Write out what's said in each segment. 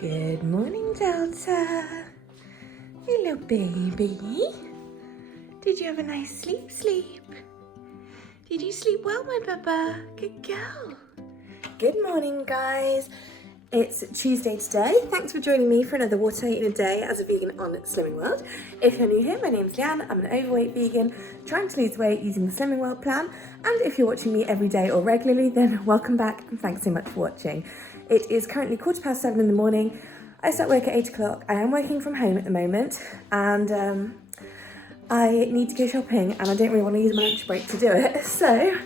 Good morning, Delta. Hello, baby. Did you have a nice sleep? Did you sleep well, my baba? Good girl. Good morning, guys. It's Tuesday today. Thanks for joining me for another What I Eat in a Day as a vegan on Slimming World. If you're new here, my name's Leanne. I'm an overweight vegan trying to lose weight using the Slimming World plan. And if you're watching me every day or regularly, then welcome back and thanks so much for watching. It is currently 7:15 in the morning. I start work at 8 o'clock. I am working from home at the moment and I need to go shopping and I don't really want to use my lunch break to do it. So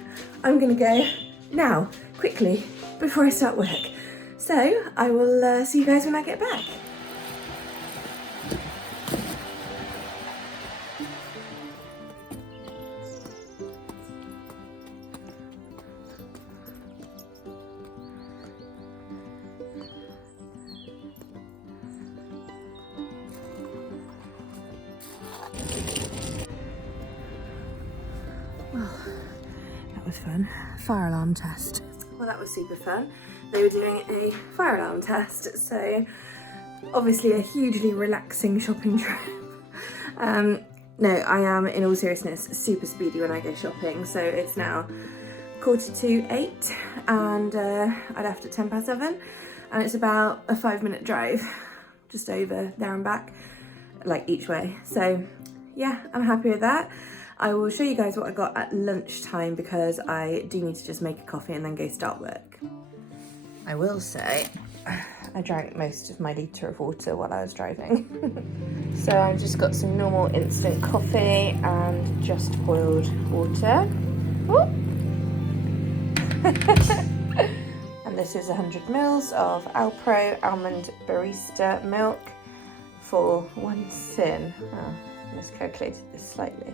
I'm going to go now, quickly, before I start work. So I will see you guys when I get back. Well, that was fun. Fire alarm test. Well, that was super fun. They were doing a fire alarm test, so obviously a hugely relaxing shopping trip. No, I am, in all seriousness, super speedy when I go shopping, so it's now 7:45 and I left at 7:10 and it's about a 5-minute drive, just over there and back, like each way. So yeah, I'm happy with that. I will show you guys what I got at lunchtime because I do need to just make a coffee and then go start work. I will say, I drank most of my litre of water while I was driving. So I just got some normal instant coffee and just boiled water. And this is 100 mils of Alpro Almond Barista milk for 1 sin. Oh, I miscalculated this slightly.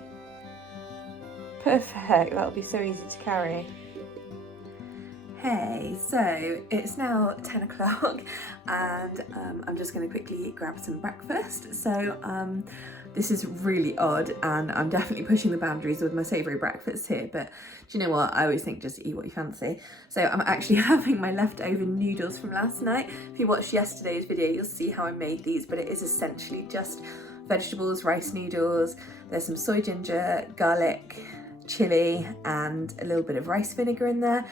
Perfect, that'll be so easy to carry. Hey, so it's now 10 o'clock and I'm just going to quickly grab some breakfast. So this is really odd and I'm definitely pushing the boundaries with my savoury breakfast here, but do you know what? I always think just eat what you fancy. So I'm actually having my leftover noodles from last night. If you watched yesterday's video, you'll see how I made these, but it is essentially just vegetables, rice noodles. There's some soy ginger, garlic, chili and a little bit of rice vinegar in there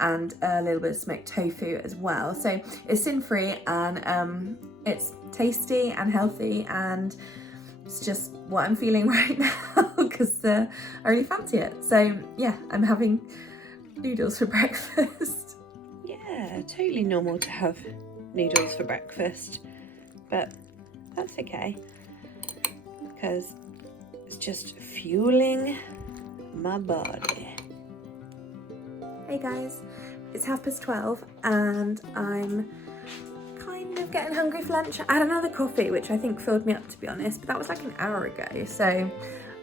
and a little bit of smoked tofu as well. So it's sin-free and it's tasty and healthy and it's just what I'm feeling right now because I really fancy it. So yeah, I'm having noodles for breakfast. Yeah, totally normal to have noodles for breakfast, but that's okay because it's just fueling my body. Hey guys, it's 12:30 and I'm kind of getting hungry for lunch. I had another coffee which I think filled me up, to be honest, but that was like an hour ago, so I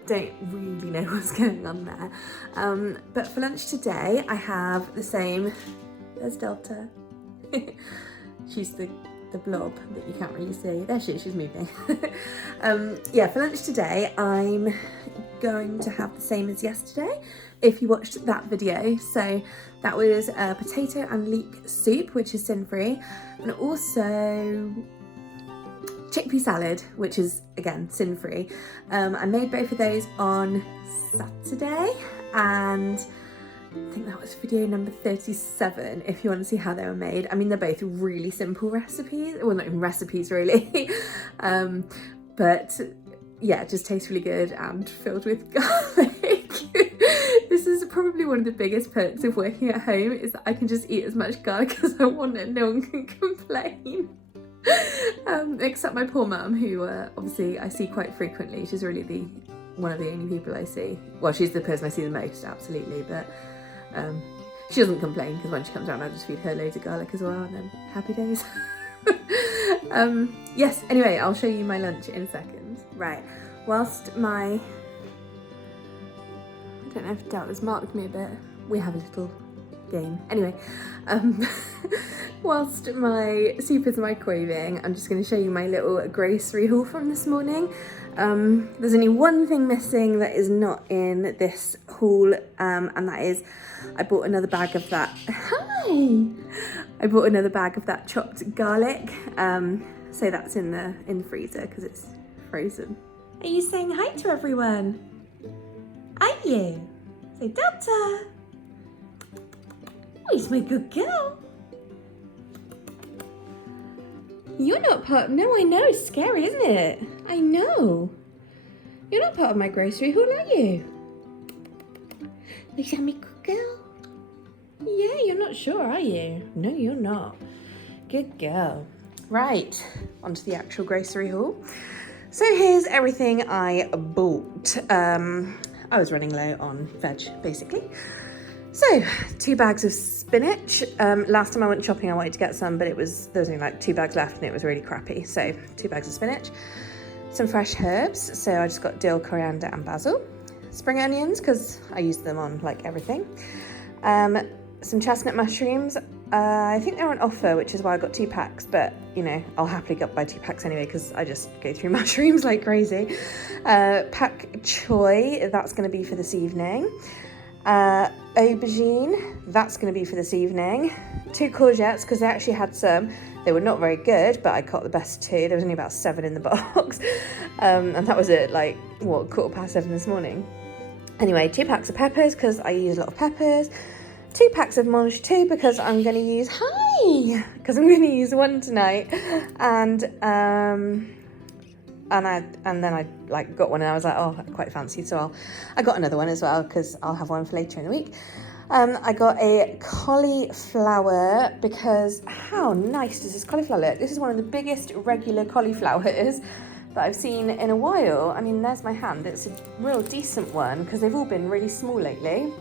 don't really know what's going on there. But for lunch today I have the same. There's Delta. She's the blob that you can't really see. There she is, she's moving. Yeah, for lunch today I'm going to have the same as yesterday if you watched that video. So that was potato and leek soup, which is sin-free, and also chickpea salad, which is again sin-free. I made both of those on Saturday and I think that was video number 37 if you want to see how they were made. I mean, they're both really simple recipes, well, not even recipes really, but yeah, it just tastes really good and filled with garlic. This is probably one of the biggest perks of working at home, is that I can just eat as much garlic as I want and no one can complain. Except my poor mum, who obviously I see quite frequently. She's really one of the only people I see. Well, she's the person I see the most, absolutely, but she doesn't complain because when she comes around I just feed her loads of garlic as well and then happy days. Yes, anyway, I'll show you my lunch in a second. Right, whilst I don't know if Delta's marked me a bit, we have a little game. Anyway, whilst my soup is microwaving, I'm just going to show you my little grocery haul from this morning. There's only one thing missing that is not in this haul, and that is I bought another bag of that. Hi! I bought another bag of that chopped garlic. So that's in the freezer because it's frozen. Are you saying hi to everyone? Are you? Say Delta. Oh, he's my good girl. You're not part. No, I know, it's scary, isn't it? I know. You're not part of my grocery haul, are you? Look at me, good girl. Yeah, you're not sure, are you? No, you're not. Good girl. Right, onto the actual grocery haul. So here's everything I bought. I was running low on veg, basically. So, 2 bags of spinach. Last time I went shopping, I wanted to get some, but there was only like 2 bags left and it was really crappy. So, 2 bags of spinach. Some fresh herbs. So I just got dill, coriander and basil. Spring onions, because I use them on like everything. Some chestnut mushrooms. I think they're on offer, which is why I got 2 packs, but you know, I'll happily buy 2 packs anyway because I just go through mushrooms like crazy. Pak choy, that's going to be for this evening. Aubergine, that's going to be for this evening. 2 courgettes, because they actually had some. They were not very good, but I caught the best 2. There was only about 7 in the box. And that was at like, what, 7:15 this morning. Anyway, 2 packs of peppers, because I use a lot of peppers. 2 packs of mange tout, because I'm going to use, because I'm going to use 1 tonight. And then I like got 1 and I was like, oh, I quite fancy, so I got another 1 as well because I'll have 1 for later in the week. I got a cauliflower because how nice does this cauliflower look? This is one of the biggest regular cauliflowers that I've seen in a while. I mean, there's my hand. It's a real decent one because they've all been really small lately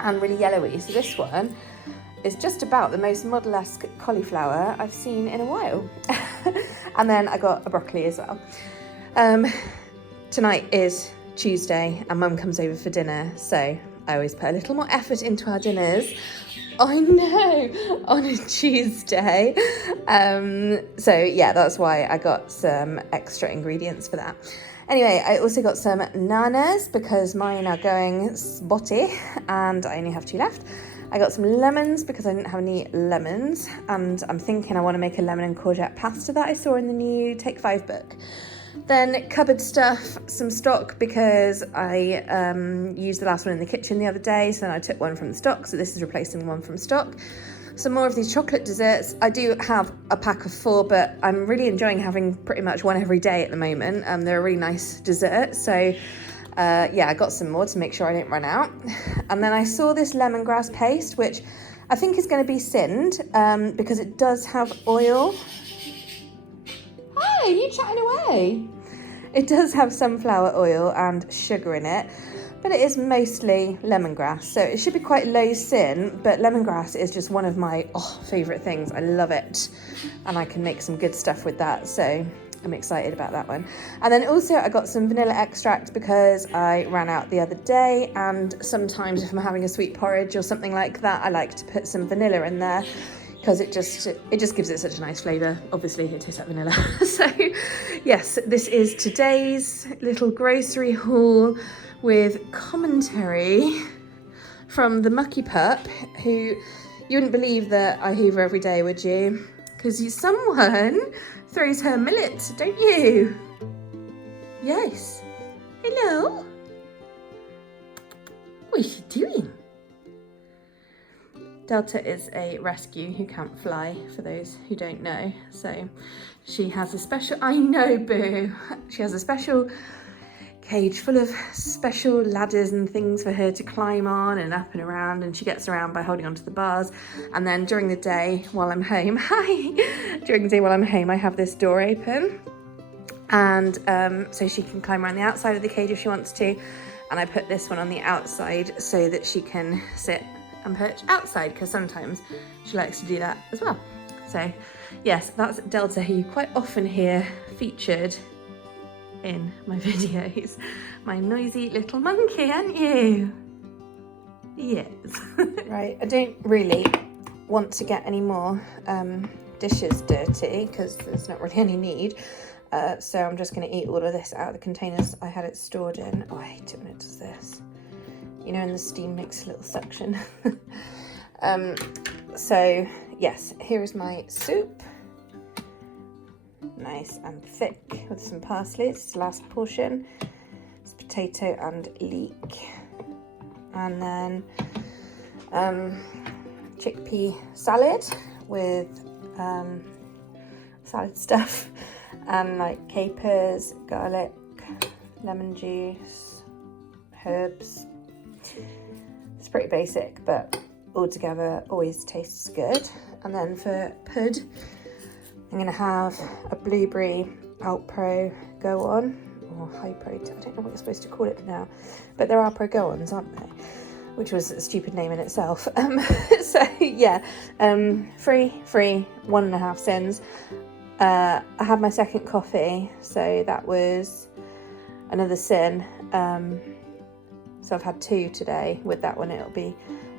and really yellowy. So this one is just about the most model-esque cauliflower I've seen in a while. And then I got a broccoli as well. Tonight is Tuesday and Mum comes over for dinner, so I always put a little more effort into our dinners. I know, on a Tuesday. So yeah, that's why I got some extra ingredients for that. Anyway, I also got some nanas because mine are going spotty and I only have 2 left. I got some lemons because I didn't have any lemons, and I'm thinking I want to make a lemon and courgette pasta that I saw in the new Take 5 book. Then cupboard stuff, some stock because I used the last one in the kitchen the other day, so then I took 1 from the stock, so this is replacing 1 from stock. Some more of these chocolate desserts. I do have a pack of 4, but I'm really enjoying having pretty much 1 every day at the moment. They're a really nice dessert, so yeah, I got some more to make sure I don't run out. And then I saw this lemongrass paste, which I think is going to be Sind because it does have oil. Hi, are you chatting away? It does have sunflower oil and sugar in it, but it is mostly lemongrass, so it should be quite low sin, but lemongrass is just one of my favourite things. I love it, and I can make some good stuff with that, so I'm excited about that one. And then also I got some vanilla extract because I ran out the other day, and sometimes if I'm having a sweet porridge or something like that, I like to put some vanilla in there because it just gives it such a nice flavour. Obviously it tastes like vanilla. So yes, this is today's little grocery haul with commentary from the Mucky Pup, who you wouldn't believe that I hoover every day, would you? Because someone throws her millet, don't you? Yes. Hello? What is she doing? Delta is a rescue who can't fly, for those who don't know. So she has a special, I know, boo. She has a special cage full of special ladders and things for her to climb on and up and around, and she gets around by holding onto the bars. And then during the day while I'm home, during the day while I'm home, I have this door open, and so she can climb around the outside of the cage if she wants to, and I put this one on the outside so that she can sit and perch outside, because sometimes she likes to do that as well. So yes, that's Delta, who you quite often hear featured in my videos. My noisy little monkey, aren't you? Yes. Right, I don't really want to get any more dishes dirty because there's not really any need. So I'm just going to eat all of this out of the containers I had it stored in. Oh, I hate it when it does this. You know, and the steam makes a little suction. So yes, here is my soup. Nice and thick with some parsley. It's the last portion. It's potato and leek. And then chickpea salad with salad stuff and like capers, garlic, lemon juice, herbs. It's pretty basic, but all together always tastes good. And then for pud, I'm gonna have a blueberry Alpro Go On, or High Pro, I don't know what you're supposed to call it now, but there are Pro Go Ons, aren't there? Which was a stupid name in itself. So yeah, free, 1.5 sins. I had my second coffee, so that was another sin. So I've had 2 today. With that one, it'll be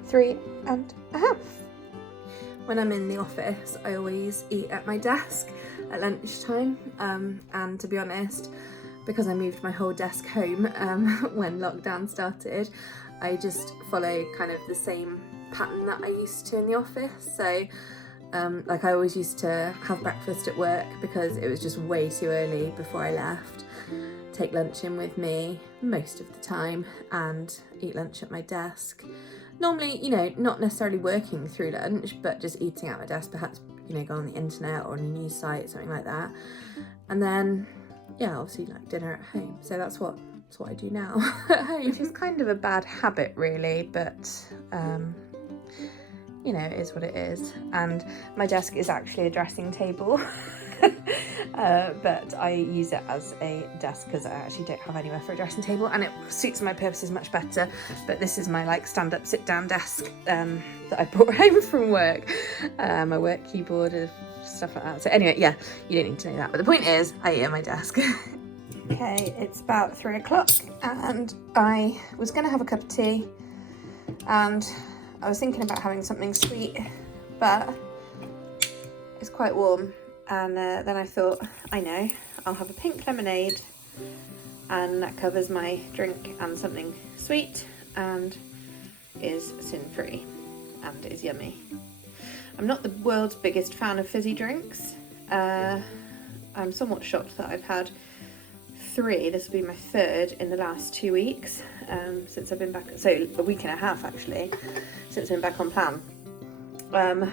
3.5. When I'm in the office, I always eat at my desk at lunchtime. And to be honest, because I moved my whole desk home when lockdown started, I just follow kind of the same pattern that I used to in the office. So like I always used to have breakfast at work because it was just way too early before I left. Take lunch in with me most of the time and eat lunch at my desk. Normally, you know, not necessarily working through lunch, but just eating at my desk, perhaps, you know, go on the internet or on a news site, something like that. And then, yeah, obviously like dinner at home. So that's what I do now at home. Which is kind of a bad habit really, but you know, it is what it is. And my desk is actually a dressing table. But I use it as a desk because I actually don't have anywhere for a dressing table, and it suits my purposes much better. But this is my like stand-up sit-down desk that I brought home from work, my work keyboard, stuff like that. So anyway, yeah, you don't need to know that, but the point is I eat at my desk. Okay, it's about 3 o'clock and I was going to have a cup of tea, and I was thinking about having something sweet, but it's quite warm. And then I thought, I know, I'll have a pink lemonade, and that covers my drink and something sweet and is sin-free and is yummy. I'm not the world's biggest fan of fizzy drinks. I'm somewhat shocked that I've had 3, this will be my 3rd in the last 2 weeks, since I've been back, so a week and a half actually, since I've been back on plan,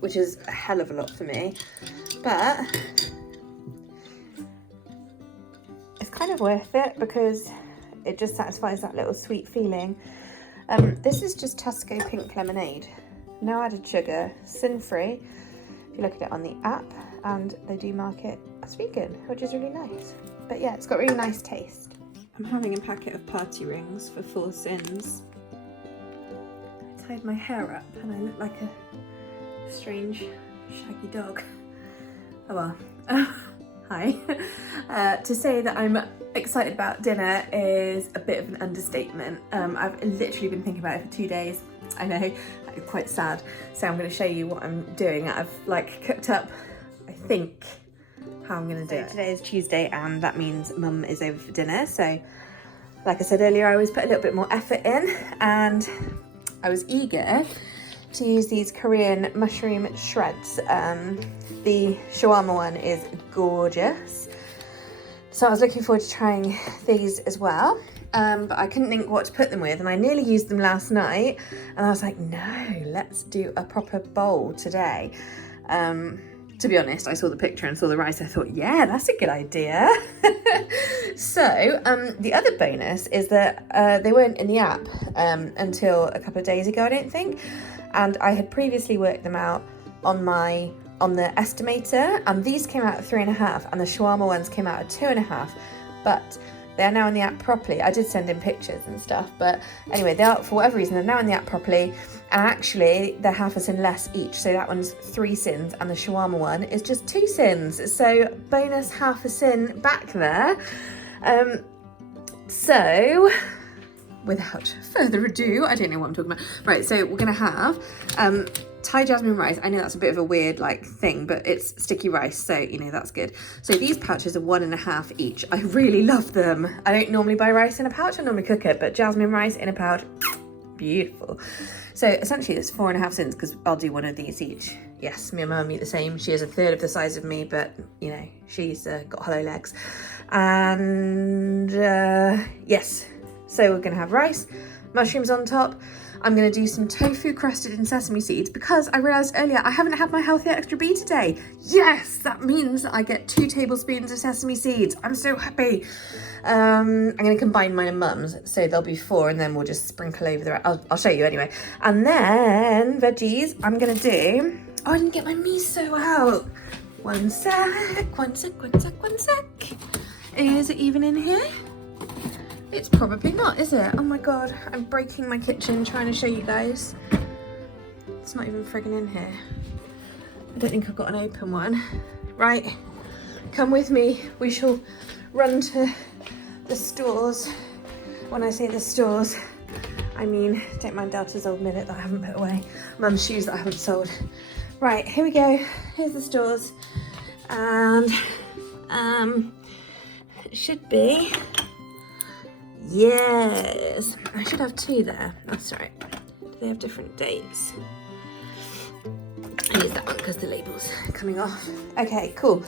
which is a hell of a lot for me. But it's kind of worth it because it just satisfies that little sweet feeling. This is just Tesco pink lemonade, no added sugar, sin-free if you look at it on the app, and they do mark it as vegan, which is really nice. But yeah, it's got really nice taste. I'm having a packet of party rings for 4 sins. I tied my hair up and I look like a strange shaggy dog. Oh well. Hi. To say that I'm excited about dinner is a bit of an understatement. I've literally been thinking about it for 2 days. I know, it's quite sad. So I'm going to show you what I'm doing. I've like cooked up, I think, how I'm going to do it. Today is Tuesday and that means Mum is over for dinner. So like I said earlier, I always put a little bit more effort in, and I was eager to use these Korean mushroom shreds. The shawarma one is gorgeous, so I was looking forward to trying these as well, but I couldn't think what to put them with, and I nearly used them last night, and I was like, no, let's do a proper bowl today. To be honest, I saw the picture and saw the rice, I thought, yeah, that's a good idea. So the other bonus is that they weren't in the app until a couple of days ago, I don't think, and I had previously worked them out on the estimator, and these came out at 3.5 and the shawarma ones came out at 2.5, but they're now in the app properly. I did send in pictures and stuff, but anyway, they are, for whatever reason, they're now in the app properly, and actually they're half a sin less each, so that one's 3 sins and the shawarma one is just 2 sins, so bonus half a sin back there. So without further ado, I don't know what I'm talking about. Right, so we're gonna have Thai jasmine rice. I know that's a bit of a weird like thing, but it's sticky rice, so you know that's good. So these pouches are 1.5 each. I really love them. I don't normally buy rice in a pouch, I normally cook it, but jasmine rice in a pouch, beautiful. So essentially it's 4.5 sins because I'll do one of these each. Yes, me and Mum eat the same. She is a third of the size of me, but you know, she's got hollow legs. And yes, so we're gonna have rice, mushrooms on top. I'm gonna do some tofu crusted in sesame seeds because I realized earlier I haven't had my healthy extra B today. Yes, that means I get 2 tablespoons of sesame seeds. I'm so happy. I'm gonna combine mine and Mum's, so there'll be 4, and then we'll just sprinkle over the rest. I'll show you anyway. And then veggies, I'm gonna do, oh, I didn't get my miso out. One sec. Is it even in here? It's probably not, is it? Oh my God, I'm breaking my kitchen trying to show you guys. It's not even friggin' in here. I don't think I've got an open one. Right, come with me. We shall run to the stores. When I say the stores, I mean, don't mind Delta's old millet that I haven't put away. Mum's shoes that I haven't sold. Right, here we go. Here's the stores. And it should be, yes, I should have 2 there. That's right. Do they have different dates? I use that one because the label's coming off. Okay, cool.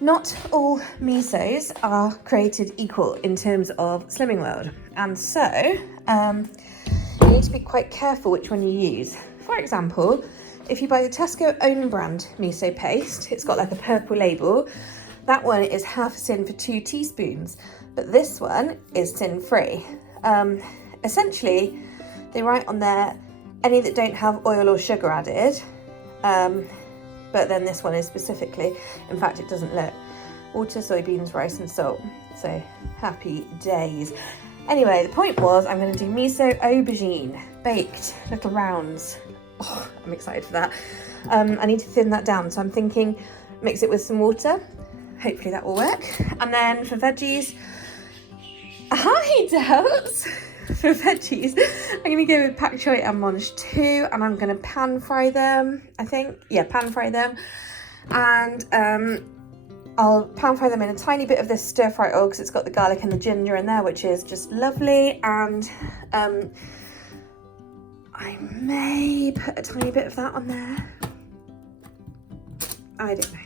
Not all misos are created equal in terms of Slimming World, and so you need to be quite careful which one you use. For example, if you buy the Tesco own brand miso paste, it's got like a purple label. That one is half a sin for 2 teaspoons, but this one is sin free. Essentially, they write on there any that don't have oil or sugar added. But then this one is specifically, in fact it doesn't look, water, soybeans, rice and salt. So happy days. Anyway, the point was I'm going to do miso aubergine, baked, little rounds. Oh, I'm excited for that. I need to thin that down, so I'm thinking mix it with some water. Hopefully that will work. And then for veggies, hi Dels! For veggies, I'm going to go with pak choy and monge 2, and I'm going to pan fry them, I think. Yeah, pan fry them. And I'll pan fry them in a tiny bit of this stir fry oil because it's got the garlic and the ginger in there, which is just lovely. And I may put a tiny bit of that on there. I don't know.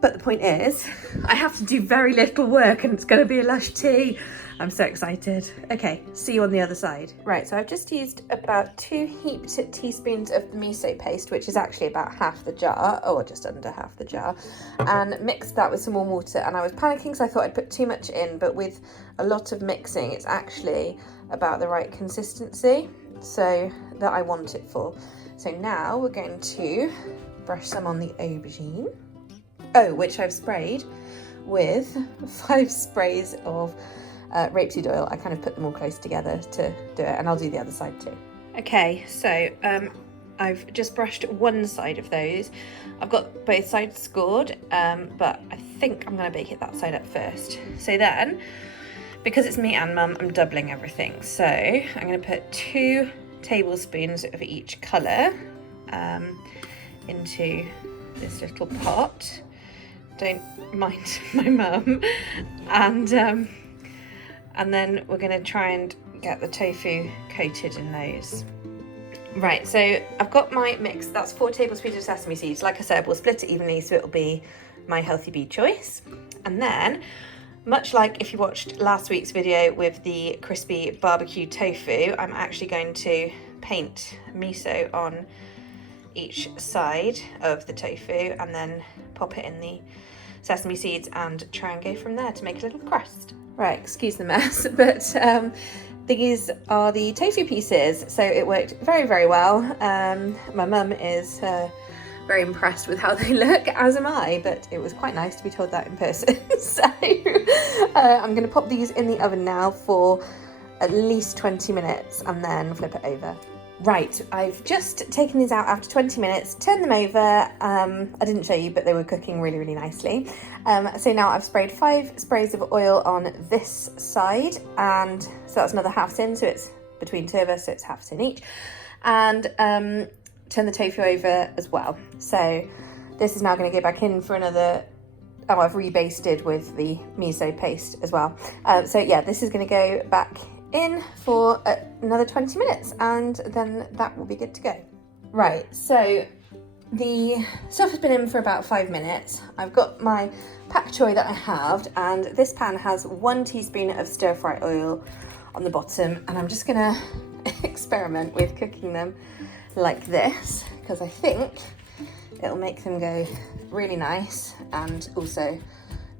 But the point is, I have to do very little work and it's going to be a lush tea. I'm so excited. Okay, see you on the other side. Right, so I've just used about 2 heaped teaspoons of the miso paste, which is actually about half the jar, or just under half the jar, and mixed that with some warm water. And I was panicking because I thought I'd put too much in, but with a lot of mixing, it's actually about the right consistency, so that I want it for. So now we're going to brush some on the aubergine. Oh, which I've sprayed with 5 sprays of rapeseed oil. I kind of put them all close together to do it, and I'll do the other side too. Okay, so I've just brushed one side of those. I've got both sides scored, but I think I'm going to bake it that side up first. So then, because it's me and Mum, I'm doubling everything. So I'm going to put 2 tablespoons of each colour into this little pot. Don't mind my mum. And then we're going to try and get the tofu coated in those. Right, so I've got my mix. That's 4 tablespoons of sesame seeds. Like I said, we'll split it evenly so it'll be my healthy bee choice. And then, much like if you watched last week's video with the crispy barbecue tofu, I'm actually going to paint miso on each side of the tofu and then pop it in the sesame seeds and try and go from there to make a little crust. Right, excuse the mess, but these are the tofu pieces, so it worked very, very well. My mum is very impressed with how they look, as am I, but it was quite nice to be told that in person. So I'm going to pop these in the oven now for at least 20 minutes and then flip it over. Right, I've just taken these out after 20 minutes, turned them over. I didn't show you, but they were cooking really, really nicely. So now I've sprayed 5 sprays of oil on this side, and so that's another half tin, so it's between 2 of us, so it's half tin each. And turn the tofu over as well. So this is now going to go back in for another, oh, I've rebasted with the miso paste as well. So yeah, this is going to go back in for another 20 minutes and then that will be good to go. Right, so the stuff has been in for about 5 minutes. I've got my pak choy that I halved, and this pan has 1 teaspoon of stir fry oil on the bottom, and I'm just gonna experiment with cooking them like this because I think it'll make them go really nice and also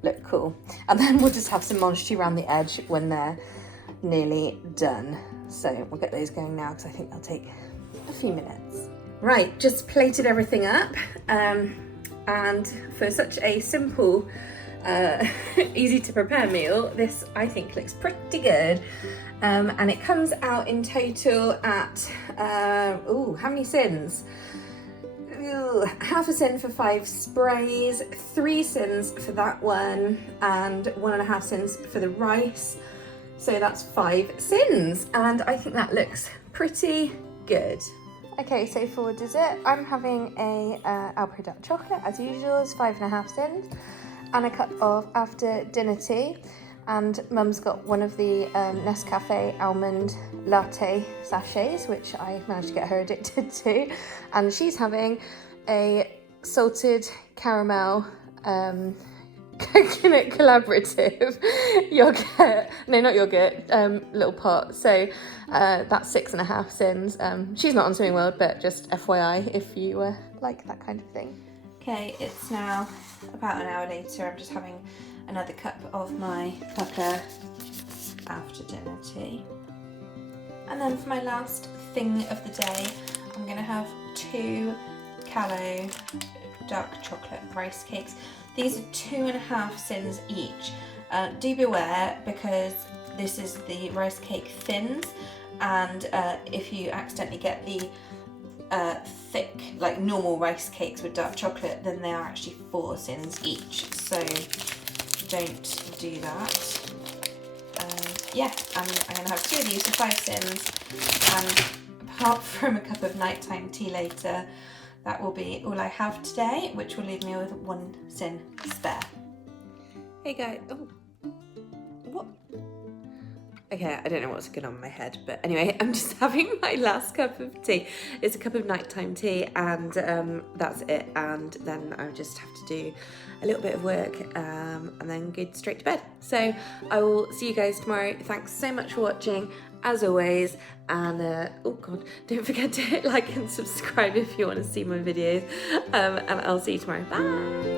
look cool. And then we'll just have some monge around the edge when they're nearly done. So we'll get those going now because I think they'll take a few minutes. Right, just plated everything up, and for such a simple, easy to prepare meal, this I think looks pretty good. And it comes out in total at, how many sins? Half a sin for 5 sprays, 3 sins for that one, and 1.5 sins for the rice. So that's 5 sins, and I think that looks pretty good. Okay, so for dessert, I'm having a Alpro dark chocolate, as usual, is 5.5 sins, and a cup of after dinner tea. And Mum's got one of the Nescafe almond latte sachets, which I managed to get her addicted to. And she's having a salted caramel coconut collaborative yogurt, no, not yogurt, little pot. So that's 6.5 sins. She's not on Swimming World, but just FYI if you like that kind of thing. Okay, it's now about an hour later. I'm just having another cup of my Pukka after dinner tea. And then for my last thing of the day, I'm gonna have 2 Callo dark chocolate rice cakes. These are 2.5 sins each. Do beware because this is the rice cake thins, and if you accidentally get the thick, like normal rice cakes with dark chocolate, then they are actually 4 sins each. So don't do that. Yeah, I'm gonna have 2 of these for 5 sins, and apart from a cup of nighttime tea later, that will be all I have today, which will leave me with 1 sin spare. Hey guys, oh, what? Okay, I don't know what's going on in my head, but anyway, I'm just having my last cup of tea. It's a cup of nighttime tea, and that's it. And then I just have to do a little bit of work, and then go straight to bed. So I will see you guys tomorrow. Thanks so much for watching, as always. And oh god, don't forget to hit like and subscribe if you want to see my videos. And I'll see you tomorrow. Bye.